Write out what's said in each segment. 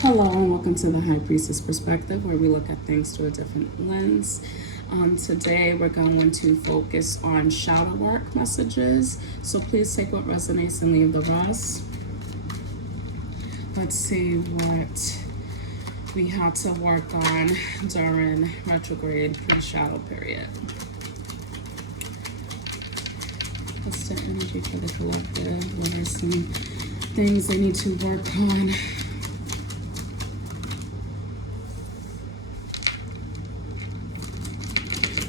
Hello and welcome to the High Priestess Perspective, where we look at things through a different lens. Today we're going to focus on shadow work messages, so please take what resonates and leave the rest. Let's see what we had to work on during retrograde pre-shadow period. What's the energy for the collective? What are some things they need to work on?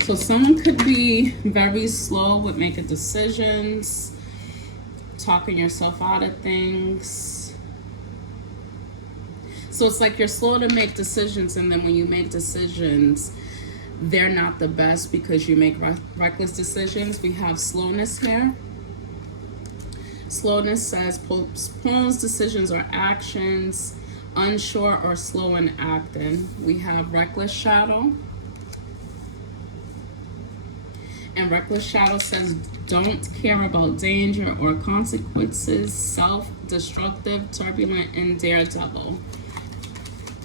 So someone could be very slow with making decisions, talking yourself out of things. So it's like you're slow to make decisions, and then when you make decisions, they're not the best because you make reckless decisions. We have slowness here. Slowness says postpones decisions or actions, unsure or slow in acting. We have reckless shadow. And reckless shadow says don't care about danger or consequences, self-destructive, turbulent, and daredevil.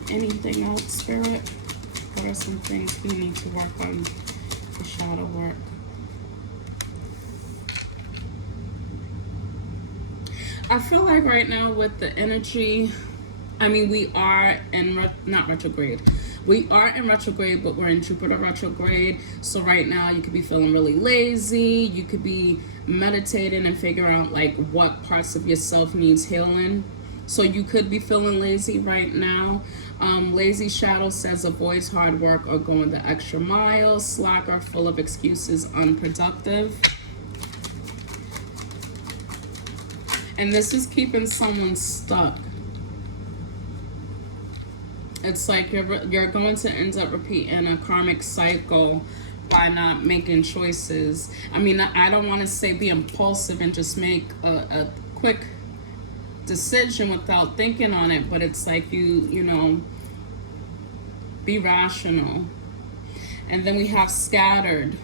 Anything else, Spirit? What are some things we need to work on for shadow work? I feel like right now with the energy, we are in, not retrograde. We are in retrograde, but we're in Jupiter retrograde. So right now you could be feeling really lazy. You could be meditating and figuring out like what parts of yourself needs healing. So you could be feeling lazy right now. Lazy shadow says avoids hard work or going the extra mile. Slacker, full of excuses, unproductive. And this is keeping someone stuck. It's like you're going to end up repeating a karmic cycle by not making choices. I don't want to say be impulsive and just make a quick decision without thinking on it, but it's like you know, be rational. And then we have scattered.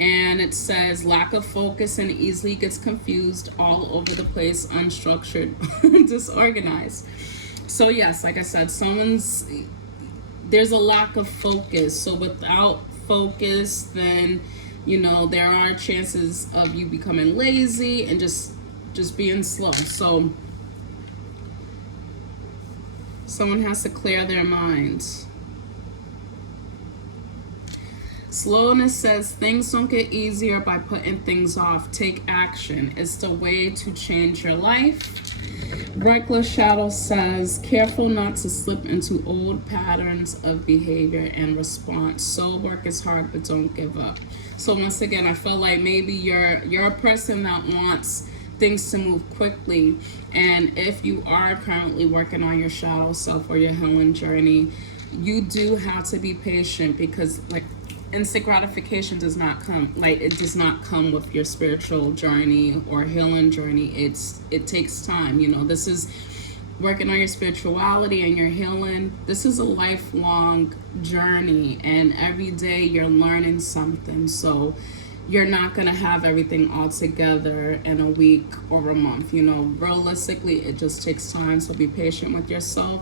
And it says lack of focus and easily gets confused, all over the place, unstructured, disorganized. So yes, like I said, there's a lack of focus. So without focus, then, there are chances of you becoming lazy and just being slow. So someone has to clear their minds. Slowness says things don't get easier by putting things off. Take action. It's the way to change your life. Reckless shadow says careful not to slip into old patterns of behavior and response. Soul work is hard, but don't give up. So once again, I feel like maybe you're a person that wants things to move quickly, and if you are currently working on your shadow self or your healing journey, you do have to be patient, because like instant gratification does not come with your spiritual journey or healing journey. It takes time. This is working on your spirituality and your healing. This is a lifelong journey, and every day you're learning something. So you're not gonna have everything all together in a week or a month. Realistically, it just takes time. So be patient with yourself.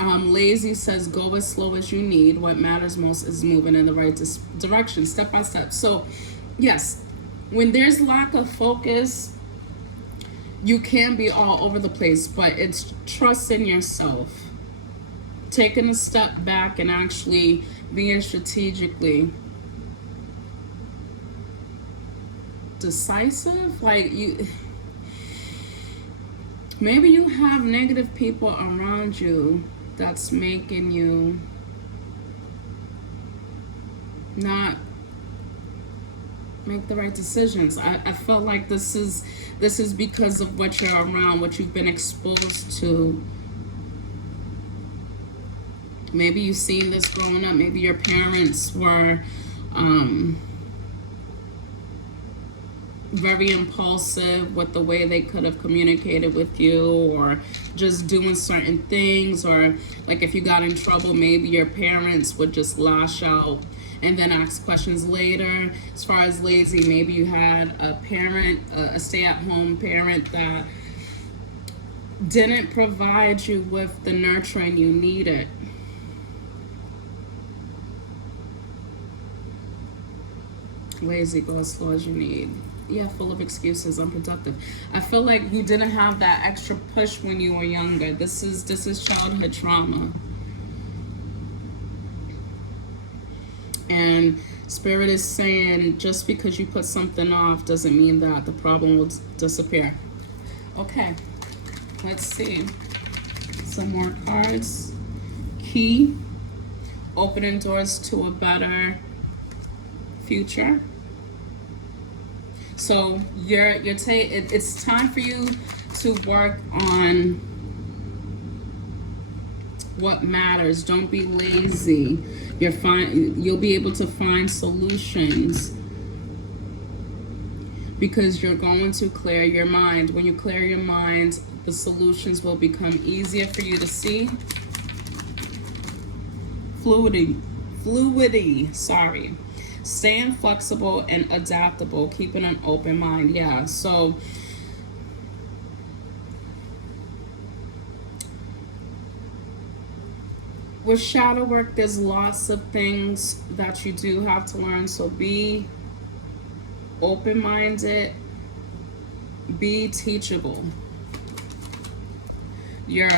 Lazy says go as slow as you need. What matters most is moving in the right direction, step by step. So yes, when there's lack of focus, you can be all over the place, but it's trusting yourself, taking a step back and actually being strategically decisive. Maybe you have negative people around you that's making you not make the right decisions. I feel like this is because of what you're around, what you've been exposed to. Maybe you've seen this growing up. Maybe your parents were very impulsive with the way they could have communicated with you, or just doing certain things, or like if you got in trouble, maybe your parents would just lash out and then ask questions later. As far as lazy, maybe you had a parent, a stay-at-home parent that didn't provide you with the nurturing you needed. Lazy, go as slow as you need. Yeah, full of excuses, unproductive. I feel like you didn't have that extra push when you were younger. This is childhood trauma. And Spirit is saying just because you put something off doesn't mean that the problem will disappear. Okay, let's see. Some more cards. Key, opening doors to a better future. So it's time for you to work on what matters. Don't be lazy. You'll be able to find solutions because you're going to clear your mind. When you clear your mind, the solutions will become easier for you to see. Fluidity, sorry. Staying flexible and adaptable, keeping an open mind. Yeah, so with shadow work, there's lots of things that you do have to learn. So be open-minded, be teachable. Your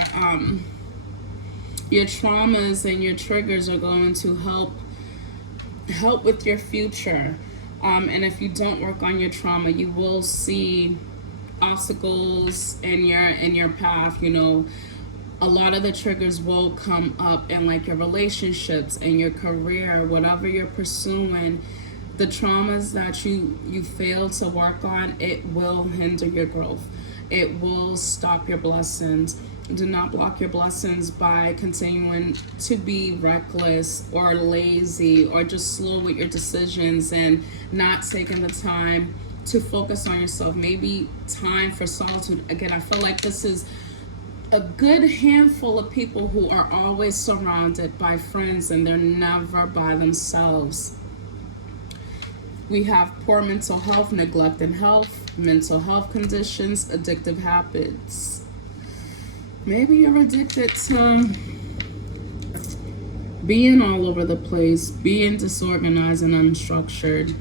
traumas and your triggers are going to help with your future. And if you don't work on your trauma, you will see obstacles in your path. You know, a lot of the triggers will come up in like your relationships and your career, whatever you're pursuing. The traumas that you fail to work on, it will hinder your growth. It will stop your blessings. Do not block your blessings by continuing to be reckless or lazy or just slow with your decisions and not taking the time to focus on yourself. Maybe time for solitude. Again, I feel like this is a good handful of people who are always surrounded by friends and they're never by themselves. We have poor mental health, neglect in health, mental health conditions, addictive habits. Maybe you're addicted to being all over the place, being disorganized and unstructured.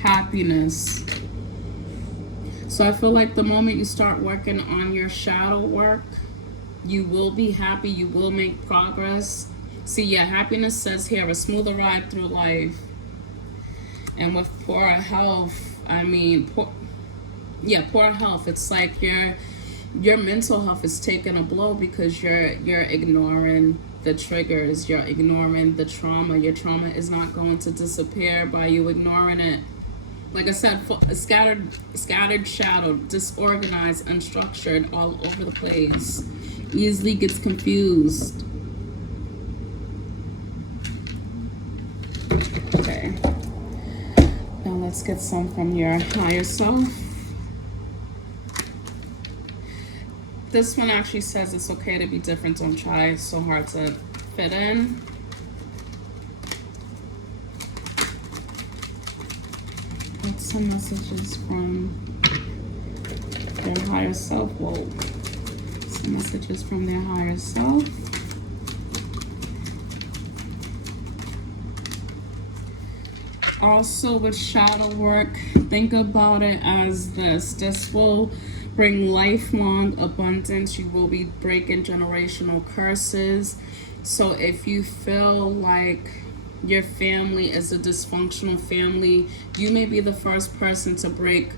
Happiness. So I feel like the moment you start working on your shadow work, you will be happy, you will make progress. See, yeah, happiness says here, a smoother ride through life. And with poor health, poor health, it's like your mental health is taking a blow because you're ignoring the triggers, you're ignoring the trauma. Your trauma is not going to disappear by you ignoring it. Like I said, scattered shadow, disorganized, unstructured, all over the place. Easily gets confused. Okay. Now let's get some from your higher self. This one actually says it's okay to be different. Don't try so hard to fit in. What's some messages from their higher self? Whoa. Some messages from their higher self. Also with shadow work, think about it as this. This will bring lifelong abundance. You will be breaking generational curses. So if you feel like your family is a dysfunctional family, you may be the first person to break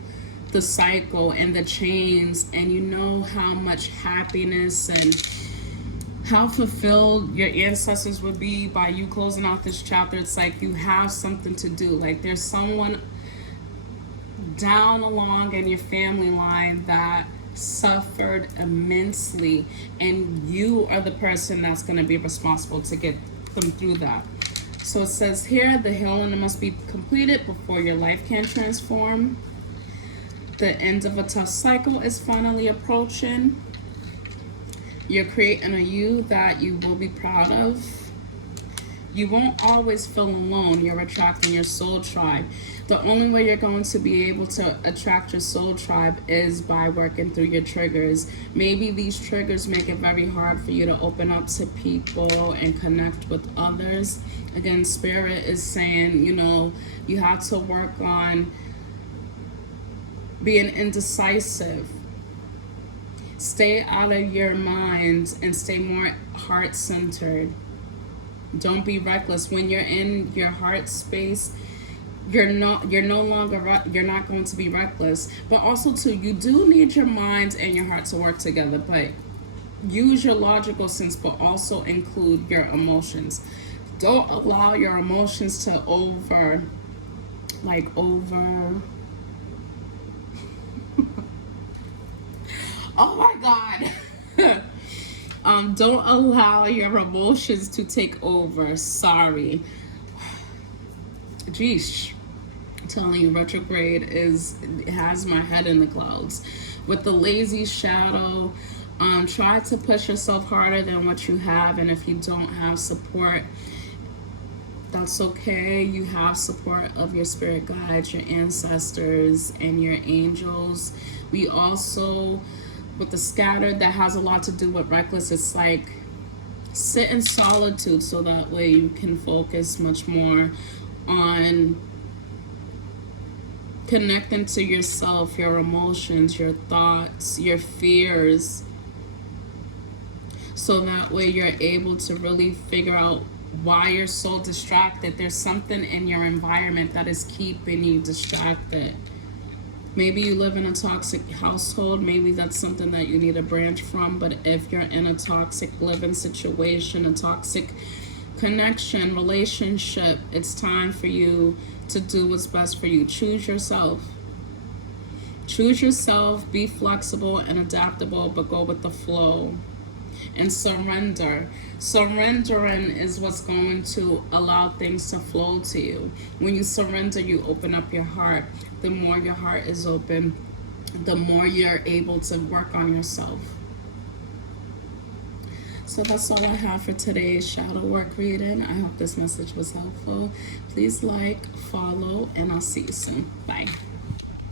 the cycle and the chains, and you know how much happiness and how fulfilled your ancestors would be by you closing out this chapter. It's like you have something to do. Like there's someone down along in your family line that suffered immensely, and you are the person that's going to be responsible to get them through that. So it says here, the healing must be completed before your life can transform. The end of a tough cycle is finally approaching. You're creating a you that you will be proud of. You won't always feel alone. You're attracting your soul tribe. The only way you're going to be able to attract your soul tribe is by working through your triggers. Maybe these triggers make it very hard for you to open up to people and connect with others. Again, Spirit is saying, you know, you have to work on being indecisive. Stay out of your mind and stay more heart-centered. Don't be reckless. When you're in your heart space, you're not going to be reckless. But also too, you do need your mind and your heart to work together, but use your logical sense, but also include your emotions. Don't allow your emotions to over oh my god. Don't allow your emotions to take over. Sorry. Geesh. I'm telling you, retrograde has my head in the clouds. With the lazy shadow, try to push yourself harder than what you have, and if you don't have support, that's okay. You have support of your spirit guides, your ancestors, and your angels. We also, with the scattered, that has a lot to do with reckless. It's like sit in solitude so that way you can focus much more on connecting to yourself, your emotions, your thoughts, your fears, so that way you're able to really figure out why you're so distracted. There's something in your environment that is keeping you distracted. Maybe you live in a toxic household. Maybe that's something that you need a branch from. But if you're in a toxic living situation, a toxic connection, relationship, it's time for you to do what's best for you. Choose yourself. Choose yourself. Be flexible and adaptable, but go with the flow. And surrender. Surrendering is what's going to allow things to flow to you. When you surrender, you open up your heart. The more your heart is open, the more you're able to work on yourself. So that's all I have for today's shadow work reading. I hope this message was helpful. Please like, follow, and I'll see you soon. Bye.